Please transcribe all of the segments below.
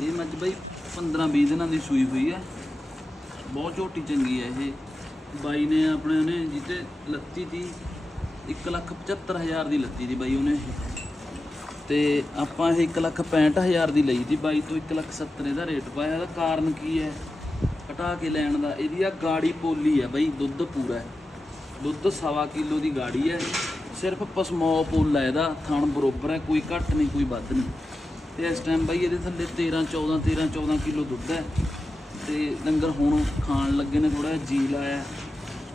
ਇਹ ਮੱਝ ਬਈ 15 20 ਦਿਨਾਂ ਦੀ ਸੂਈ ਹੋਈ ਹੈ। ਬਹੁਤ ਝੋਟੀ ਚੰਗੀ ਹੈ ਇਹ। ਬਾਈ ਨੇ ਆਪਣੇ ਉਹਨੇ ਜਿੱਤੇ ਲੱਤੀ ਤੀ 175000 ਦੀ ਲੱਤੀ ਦੀ ਬਾਈ ਉਹਨੇ। ਇਹ। ਤੇ ਆਪਾਂ ਇਹ 165000 ਦੀ ਲਈ ਦੀ, ਬਾਈ ਤੋਂ 170 ਦਾ ਰੇਟ ਪਾਇਆ। ਇਹਦਾ ਕਾਰਨ ਕੀ ਹੈ? ਘਟਾ ਕੇ ਲੈਣ ਦਾ। ਇਹਦੀ ਆ ਗਾੜੀ ਪੋਲੀ ਹੈ ਬਾਈ, ਦੁੱਧ ਪੂਰਾ ਹੈ। ਦੁੱਧ ਸਵਾ ਕਿਲੋ ਦੀ ਗਾੜੀ ਹੈ। ਸਿਰਫ ਪਸਮੋ ਪੁੱਲ ਹੈ ਇਹਦਾ, ਥਣ ਬਰੋਬਰ ਹੈ, ਕੋਈ ਘੱਟ ਨਹੀਂ, ਕੋਈ ਵੱਧ ਨਹੀਂ। ਤੇ ਇਸ ਟਾਈਮ ਬਾਈ ਇਹਦੇ ਥੱਲੇ 13 14 13 14 ਕਿਲੋ ਦੁੱਧ ਹੈ ਤੇ ਡੰਗਰ ਹੁਣ ਖਾਣ ਲੱਗੇ ਨੇ ਥੋੜਾ ਜੀ ਲਾਇਆ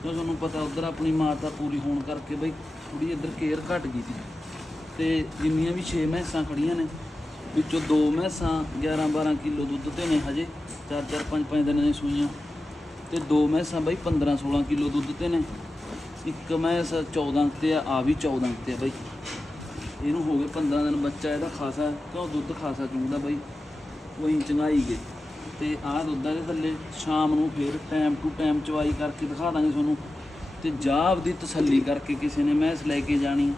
ਤਾਂ ਤੁਹਾਨੂੰ ਪਤਾ ਉਧਰ ਆਪਣੀ ਮਾਤਾ ਪੂਰੀ ਹੋਣ ਕਰਕੇ ਬਾਈ ਥੋੜੀ ਇੱਧਰ ਕੇਅਰ ਘਟ ਗਈ ਸੀ। ਤੇ ਜਿੰਨੀਆਂ ਵੀ 6 ਮਹਿਸਾਂ ਖੜੀਆਂ ਨੇ, ਵਿੱਚੋਂ ਦੋ ਮਹਿਸਾਂ 11 12 ਕਿਲੋ ਦੁੱਧ ਤੇ ਨੇ ਹਜੇ 4 4 5 5 ਦਿਨਾਂ ਦੀਆਂ ਸੂਈਆਂ। ਤੇ ਦੋ ਮਹਿਸਾਂ ਬਾਈ 15 16 ਕਿਲੋ ਦੁੱਧ ਤੇ ਨੇ। ਇੱਕ ਮਹਿਸ 14 ਤੇ ਆ ਆ ਵੀ 14 ਤੇ ਆ ਬਾਈ। ਇਹਨੂੰ ਹੋ ਗਏ 15 ਦਿਨ ਬੱਚਾ ਇਹਦਾ ਖਾਸਾ ਕਿਉਂ ਦੁੱਧ ਖਾਸਾ ਚੁੰਗਦਾ ਬਾਈ, ਉਹੀ ਚੰਗਾਈ ਗਏ। ਤੇ ਆਹ ਦੁੱਧ ਦੇ ਥੱਲੇ, ਸ਼ਾਮ ਨੂੰ ਫੇਰ ਟਾਈਮ ਟੂ ਟਾਈਮ ਚਵਾਈ ਕਰਕੇ ਦਿਖਾ ਦਾਂਗੇ ਤੁਹਾਨੂੰ। ਤੇ ਜਾਬ ਦੀ ਤਸੱਲੀ ਕਰਕੇ ਕਿਸੇ ਨੇ ਮੈਸ ਲੈ ਕੇ ਜਾਣੀ,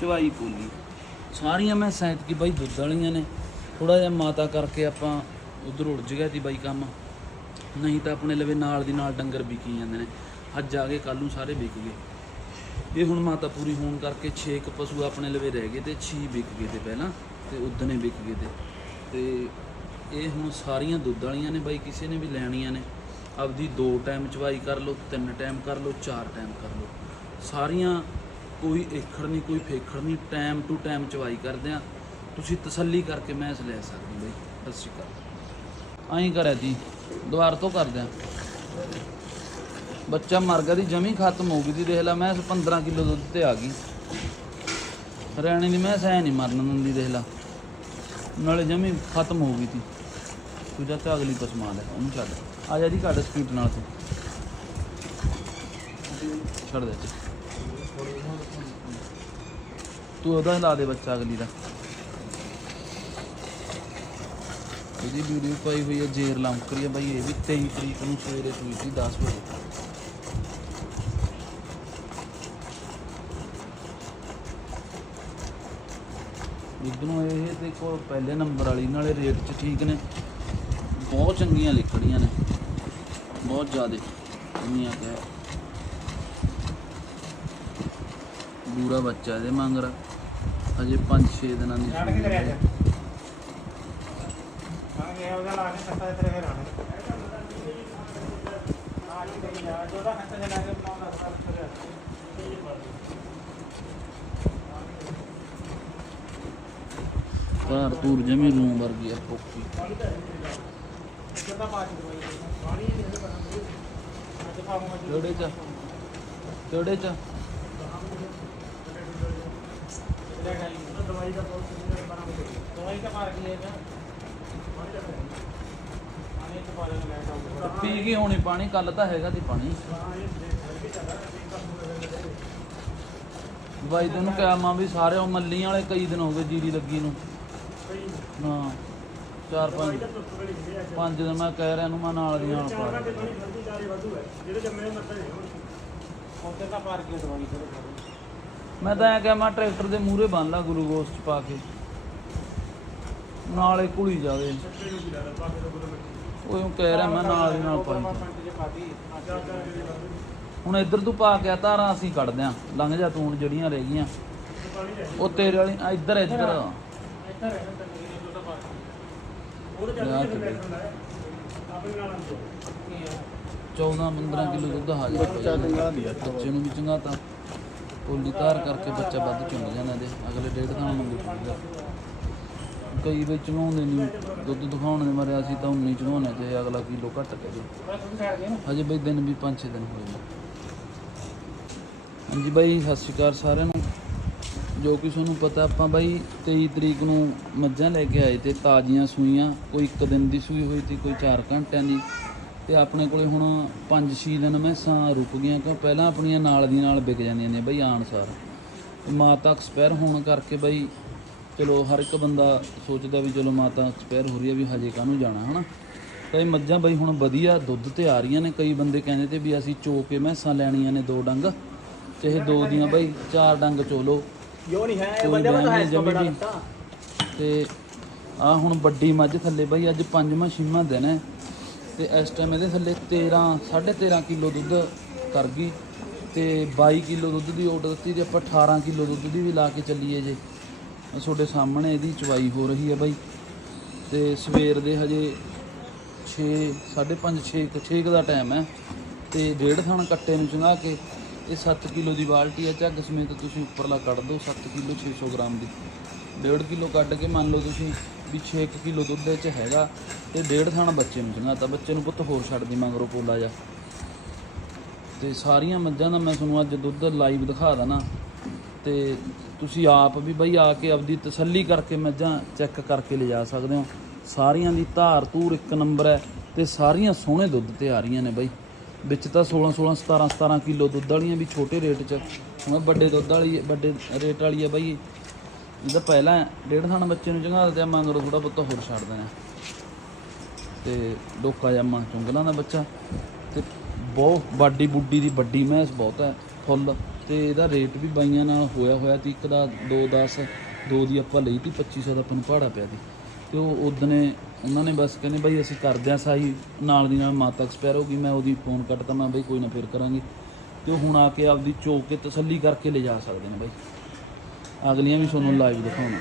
ਚਵਾਈ ਕੋਲੀ ਸਾਰੀਆਂ ਮੈਂ ਮੈਸਾਂ ਐਤਕੀ ਬਾਈ ਦੁੱਧ ਵਾਲੀਆਂ ਨੇ। ਥੋੜਾ ਜਿਹਾ ਮਾਤਾ ਕਰਕੇ ਆਪਾਂ ਉਧਰ ਉਲਝ ਗਿਆ ਸੀ ਬਾਈ ਕੰਮ। ਨਹੀਂ ਤਾਂ ਆਪਣੇ ਲਵੇ ਨਾਲ ਦੀ ਨਾਲ ਡੰਗਰ ਵਿਕੀ ਜਾਂਦੇ ਨੇ। ਅੱਜ ਆ ਕੇ ਕੱਲ ਨੂੰ ਸਾਰੇ ਵਿਕ ਗਏ। ਇਹ ਹੁਣ ਮਾਤਾ ਪੂਰੀ ਹੋਣ ਕਰਕੇ 6 ਕ ਪਸ਼ੂ ਆਪਣੇ ਲਵੇ ਰਹਿ ਗਏ ਤੇ 6 ਵਿਕ ਗਏ ਤੇ ਪਹਿਲਾਂ ਤੇ ਉਦਨੇ ਵਿਕ ਗਏ ਤੇ। ਤੇ ਇਹ ਹੁਣ ਸਾਰੀਆਂ ਦੁੱਧ ਵਾਲੀਆਂ ਨੇ ਬਾਈ, ਕਿਸੇ ਨੇ ਵੀ ਲੈਣੀਆਂ ਨੇ। ਆਪਦੀ ਦੋ ਟਾਈਮ ਚਵਾਈ ਕਰ ਲਓ, ਤਿੰਨ ਟਾਈਮ ਕਰ ਲਓ, ਚਾਰ ਟਾਈਮ ਕਰ ਲਓ। ਸਾਰੀਆਂ ਕੋਈ ਏਖੜ ਨਹੀਂ, ਕੋਈ ਫੇਖੜ ਨਹੀਂ, ਟਾਈਮ ਟੂ ਟਾਈਮ ਚਵਾਈ ਕਰਦੇ ਆ। ਤੁਸੀਂ ਤਸੱਲੀ ਕਰਕੇ ਮੈਸ ਲੈ ਸਕਦੇ ਹੋ ਬਾਈ। ਸਤਿ ਸ਼੍ਰੀ ਅਕਾਲ। ਐਂ ਕਰਿਆ ਜੀ ਦੁਬਾਰ ਤੋਂ ਕਰਦੇ ਆ। ਬੱਚਾ ਮਰ ਗਿਆ ਦੀ ਜਮੀ ਖਤਮ ਹੋ ਗਈ ਦੀ, ਦੇਖ ਲੈ ਮੈਂ 15 ਕਿਲੋ ਦੁੱਧ ਤੇ ਆ ਗਈ। ਹਰਿਆਣੇ ਦੀ ਮੈਂ ਐ ਨਹੀਂ ਮਰਨ ਦਿੰਦੀ, ਦੇਖ ਲੈ। ਨਾਲੇ ਜਮੀ ਖਤਮ ਹੋ ਗਈ ਤੀ। ਤੂੰ ਜਾ ਤੇ ਅਗਲੀ ਪਸਮਾ ਲੈ, ਉਹਨੂੰ ਛੱਡ। ਆ ਜਾ ਦੀ ਘੱਟ ਸਪੀਡ ਨਾਲ ਤੂੰ। ਛੱਡ ਦੇ ਚ ਤੂੰ ਉਹਦਾ ਲਾ ਦੇ ਬੱਚਾ ਅਗਲੀ ਦਾ। ਇਹਦੀ ਵੀਡੀਓ ਪਾਈ ਹੋਈ ਹੈ ਜੇਰ ਲੰਕਰੀ ਹੈ ਬਾਈ, ਇਹ ਵੀ 23 ਤਰੀਕ ਨੂੰ ਸਵੇਰੇ ਸੂਈ ਸੀ 10 ਵਜੇ। ਇਧਰੋਂ ਇਹ ਤੇ ਕੋਲ ਪਹਿਲੇ ਨੰਬਰ ਵਾਲੀ ਨਾਲੇ ਰੇਟ 'ਚ ਠੀਕ ਨੇ। ਬਹੁਤ ਚੰਗੀਆਂ ਲਿਖੜੀਆਂ ਨੇ। ਬਹੁਤ ਜ਼ਿਆਦੇ ਇੰਨੀਆਂ ਕਹਿ ਬੂਰਾ ਬੱਚਾ ਇਹਦੇ ਮੰਗਰ ਅਜੇ 5-6 ਦਿਨਾਂ ਦੀ ਛੱਡ ਸੂਈ ਕੇ ਕਰਿਆ ਹੈ। ਜਾ। ਹਾਂ ਇਹ ਉਹਦਾ ਲਾ ਕੇ ਕੱਟਾ ਤੇਰੇ ਘਰ ਆਣਾ ਆ ਜੀ ਕਹੀ ਜਾ ਜੋਦਾ ਖੱਤਾ ਚਲਾ ਕੇ ਬਣਾਉਂਦਾ ਸਾਰਾ ਕਰਿਆ ਘਰ ਤੂਰ ਜਮੀ ਰੂਮ ਵਰਗੀ ਆ ਪੋਕੀ। ਜੋਦਾ ਪਾਣੀ ਚ ਕਿਹੜੇ ਚ ਦਵਾਈ ਦਾ ਦਵਾਈ ਦਾ ਮਾਰ ਗਈ ਹੈ ਨਾ ਪੀ ਗਈ ਹੋਣੀ ਪਾਣੀ ਕੱਲ ਤਾਂ ਹੈਗਾ ਸੀ ਪਾਣੀ। ਬਾਈ ਤੈਨੂੰ ਕਿਹਾ ਮਾਂ ਵੀ ਸਾਰੇ ਉਹ ਮੱਲੀਆਂ ਵਾਲੇ ਕਈ ਦਿਨ ਹੋ ਗਏ ਜੀਰੀ ਲੱਗੀ ਨੂੰ। ਹਾਂ। ਚਾਰ ਪੰਜ। ਪੰਜ ਦਿਨ ਮੈਂ ਕਹਿ ਰਿਹਾ ਨੂੰ ਮੈਂ ਨਾਲ ਦੀ ਨਾਲ ਪਾ ਰਿਹਾ। ਉੱਥੇ ਤਾਂ ਮਾਰ ਗਈ ਦਵਾਈ ਤੇਰੇ ਮੈਂ ਤਾਂ ਐ ਕਿਹਾ ਮੈਂ ਟਰੈਕਟਰ ਦੇ ਮੂਹਰੇ ਬੰਨ ਲਾ ਗੁਰੂ ਗੋਸ਼ ਚ ਪਾ ਕੇ। ਨਾਲੇ ਕੁਲੀ ਜਾਵੇ। ਉਹ ਕਹਿ ਰਿਹਾ ਮੈਂ ਨਾਲ ਦੀ ਨਾਲ ਪਾਈ। ਹੁਣ ਇੱਧਰ ਤੂੰ ਪਾ ਕੇ ਆ ਧਾਰਾਂ ਅਸੀਂ ਕੱਢਦੇ ਆਂ। ਲੰਘ ਜਾ ਤੂੰ ਹੁਣ ਜਿਹੜੀਆਂ ਰਹਿ ਗਈਆਂ। ਉਹ ਤੇਰੇ ਵਾਲੀ ਆ, ਇੱਧਰ ਇੱਧਰ। 14 15 ਕਿਲੋ ਦੁੱਧ ਹਾਜ਼ਰ ਬੱਚਾ ਚੰਗਾ ਦਿਆ ਬੱਚੇ ਨੂੰ ਵੀ ਚੰਗਾ ਤਾਂ ਕੋਲੀ ਧਾਰ ਕਰਕੇ ਬੱਚਾ ਵੱਧ ਚੁੰਗ ਜਾਂਦਾ ਇਹਦੇ। ਅਗਲੇ ਡੇਢ ਖਾਣਾ ਮੰਗੂ ਚੁੰਗਦਾ ਕਈ ਵਿੱਚ ਚੜਾਉਂਦੇ ਨਹੀਂ ਦੁੱਧ ਦਿਖਾਉਣ ਦੇ ਮਰਿਆ ਸੀ ਤਾਂ 19 ਚੜਾਉਣੇ ਤੇ ਅਗਲਾ ਕਿਲੋ ਘੱਟ ਕਰੇ ਹਜੇ ਬਈ ਦਿਨ ਵੀ 5-6 ਦਿਨ ਹੋਏ ਨੇ ਹਾਂਜੀ ਬਾਈ ਸਤਿ ਸ਼੍ਰੀ ਅਕਾਲ ਸਾਰਿਆਂ ਨੂੰ। ਜੋ ਕਿ ਤੁਹਾਨੂੰ ਪਤਾ ਆਪਾਂ ਬਾਈ 23 ਤਰੀਕ ਨੂੰ ਮੱਝਾਂ ਲੈ ਕੇ ਆਏ ਤੇ ਤਾਜ਼ੀਆਂ ਸੂਈਆਂ, ਕੋਈ ਇੱਕ ਦਿਨ ਦੀ ਸੂਈ ਹੋਈ ਸੀ ਕੋਈ 4 ਘੰਟਿਆਂ ਦੀ। ਤੇ ਆਪਣੇ ਕੋਲੇ ਹੁਣ 5-6 ਦਿਨ ਮੈਸਾਂ ਰੁਕ ਗਈਆਂ ਕਿਉਂ? ਪਹਿਲਾਂ ਆਪਣੀਆਂ ਨਾਲ ਦੀ ਨਾਲ ਵਿਕ ਜਾਂਦੀਆਂ ਨੇ ਬਾਈ ਆਨਸਾਰ ਮਾਤਾ ਐਕਸਪਾਇਰ ਹੋਣ ਕਰਕੇ ਬਈ, ਚਲੋ ਹਰ ਇੱਕ ਬੰਦਾ ਸੋਚਦਾ ਵੀ ਚਲੋ ਮਾਤਾ ਐਕਸਪਾਇਰ ਹੋ ਰਹੀ ਹੈ ਵੀ ਹਜੇ ਕਾਹਨੂੰ ਜਾਣਾ, ਹਨਾ? ਤਾਂ ਇਹ ਮੱਝਾਂ ਬਾਈ ਹੁਣ ਵਧੀਆ ਦੁੱਧ ਤੇ ਆ ਰਹੀਆਂ ਨੇ। ਕਈ ਬੰਦੇ ਕਹਿੰਦੇ ਤੇ ਵੀ ਅਸੀਂ ਚੋ ਕੇ ਮੈਸਾਂ ਲੈਣੀਆਂ ਨੇ ਦੋ ਡੰਗ। ਚਾਹੇ ਦੋ ਦੀਆਂ ਬਾਈ, ਚਾਰ ਡੰਗ ਚੋਲੋ ਯੋ ਨਹੀਂ ਹੁਣ ਵੱਡੀ ਮੱਝ ਥੱਲੇ ਬਾਈ ਅੱਜ ਪੰਜਵਾਂ ਛੇਵਾਂ ਦਿਨ ਹੈ। ਤੇ ਇਸ ਟਾਈਮ ਇਹਦੇ ਥੱਲੇ 13 13.5 ਕਿਲੋ ਦੁੱਧ ਤਰ ਗਈ। ਤੇ 22 ਕਿਲੋ ਦੁੱਧ ਦੀ ਓਟ ਦਿੱਤੀ ਤੇ ਆਪਾਂ 18 ਕਿਲੋ ਦੁੱਧ ਦੀ ਵੀ ਲਾ ਕੇ ਚੱਲੀਏ ਜੇ। ਤੁਹਾਡੇ ਸਾਹਮਣੇ ਇਹਦੀ ਚਵਾਈ ਹੋ ਰਹੀ ਹੈ ਬਾਈ। ਤੇ ਸਵੇਰ ਦੇ ਹਜੇ 6 5:30 6 6 ਦਾ ਟਾਈਮ ਹੈ। ਤੇ ਡੇਢ ਥਣ ਕੱਟੇ ਨੂੰ ਚੰਗਾ ਕੇ ਇਹ 7 ਕਿਲੋ ਦੀ ਬਾਲਟੀ ਹੈ, ਝੱਗ ਸਮੇਤ ਤੁਸੀਂ ਉੱਪਰਲਾ ਕੱਢ ਦਿਓ 7 ਕਿਲੋ 600 ਗ੍ਰਾਮ ਦੀ। ਡੇਢ ਕਿਲੋ ਕੱਢ ਕੇ ਮੰਨ ਲਓ ਤੁਸੀਂ ਵੀ 6 ਕਿਲੋ ਦੁੱਧ ਇਹ ਚ ਹੈਗਾ ਤੇ ਡੇਢ ਥਾਣਾ ਬੱਚੇ ਨੂੰ ਚੰਗਾ ਤਾਂ ਬੱਚੇ ਨੂੰ ਪੁੱਤ ਹੋਰ ਛੱਡ ਦੀ ਮਗਰੋਂ ਪੋਲਾ ਜਾ ਤੇ ਸਾਰੀਆਂ ਮੱਝਾਂ ਦਾ ਮੈਂ ਤੁਹਾਨੂੰ ਅੱਜ ਦੁੱਧ ਲਾਈਵ ਦਿਖਾ ਦਣਾ। ਤੇ ਤੁਸੀਂ ਆਪ ਵੀ ਬਈ ਆ ਕੇ ਆਪਦੀ ਤਸੱਲੀ ਕਰਕੇ ਮੱਝਾਂ ਚੈੱਕ ਕਰਕੇ ਲਿਜਾ ਸਕਦੇ ਹੋ। ਸਾਰੀਆਂ ਦੀ ਧਾਰ ਧੂਰ ਇੱਕ ਨੰਬਰ ਹੈ ਤੇ ਸਾਰੀਆਂ ਸੋਹਣੇ ਦੁੱਧ ਤੇ ਆ ਰਹੀਆਂ ਨੇ ਬਈ। ਵਿੱਚ ਤਾਂ 16 16 17 17 ਕਿਲੋ ਦੁੱਧ ਵਾਲੀਆਂ ਵੀ ਛੋਟੇ ਰੇਟ 'ਚ। ਹੁਣ ਵੱਡੇ ਦੁੱਧ ਵਾਲੀ, ਵੱਡੇ ਰੇਟ ਵਾਲੀ ਆ ਬਾਈ। ਇਹਦਾ ਪਹਿਲਾਂ ਡੇਢ ਥਾਣਾ ਬੱਚੇ ਨੂੰ ਚੰਗਾ ਦਿੰਦੇ ਆ ਮੰਗਰੋ ਥੋੜਾ ਬਹੁਤਾ ਹੋਰ ਛੱਡ ਦੇਣਾ। ਤੇ ਡੋਕਾ ਜਾਮਾ ਚੁੰਗਲਾਂ ਦਾ ਬੱਚਾ। ਤੇ ਬਹੁਤ ਵੱਡੀ ਬੁੱਡੀ ਦੀ ਵੱਡੀ ਮੈਂਸ ਬਹੁਤ ਹੈ, ਫੁੱਲ। ਤੇ ਇਹਦਾ ਰੇਟ ਵੀ ਬਾਈਆਂ ਨਾਲ ਹੋਇਆ ਹੋਇਆ ਤੀ ਇੱਕ ਦਾ 210 ਦੋ ਦੀ ਆਪਾਂ ਲਈ ਤੀ 2500 ਦਾ ਆਪਾਂ ਨੂੰ ਭਾੜਾ ਪਿਆ ਤੀ। ਤੇ ਉਹ ਉਦਨੇ ਉਹਨਾਂ ਨੇ ਬਸ ਕਹਿੰਦੇ ਬਾਈ ਅਸੀਂ ਕਰਦੇ ਆ ਸਾਈ ਨਾਲ ਦੀ ਨਾਲ ਮਾਤਾ ਐਕਸਪਾਇਰ ਹੋ ਗਈ ਮੈਂ ਉਹਦੀ ਫੋਨ ਕੱਟਤਾ ਮੈਂ ਬਈ ਕੋਈ ਨਾ ਫੇਰ ਕਰਾਂਗੇ। ਤੇ ਉਹ ਹੁਣ ਆ ਕੇ ਆਪਦੀ ਚੋਕ ਕੇ ਤਸੱਲੀ ਕਰਕੇ ਲੈ ਜਾ ਸਕਦੇ ਨੇ ਬਾਈ। ਅਗਲੀਆਂ ਵੀ ਤੁਹਾਨੂੰ ਲਾਈਵ ਦਿਖਾਉਣਾ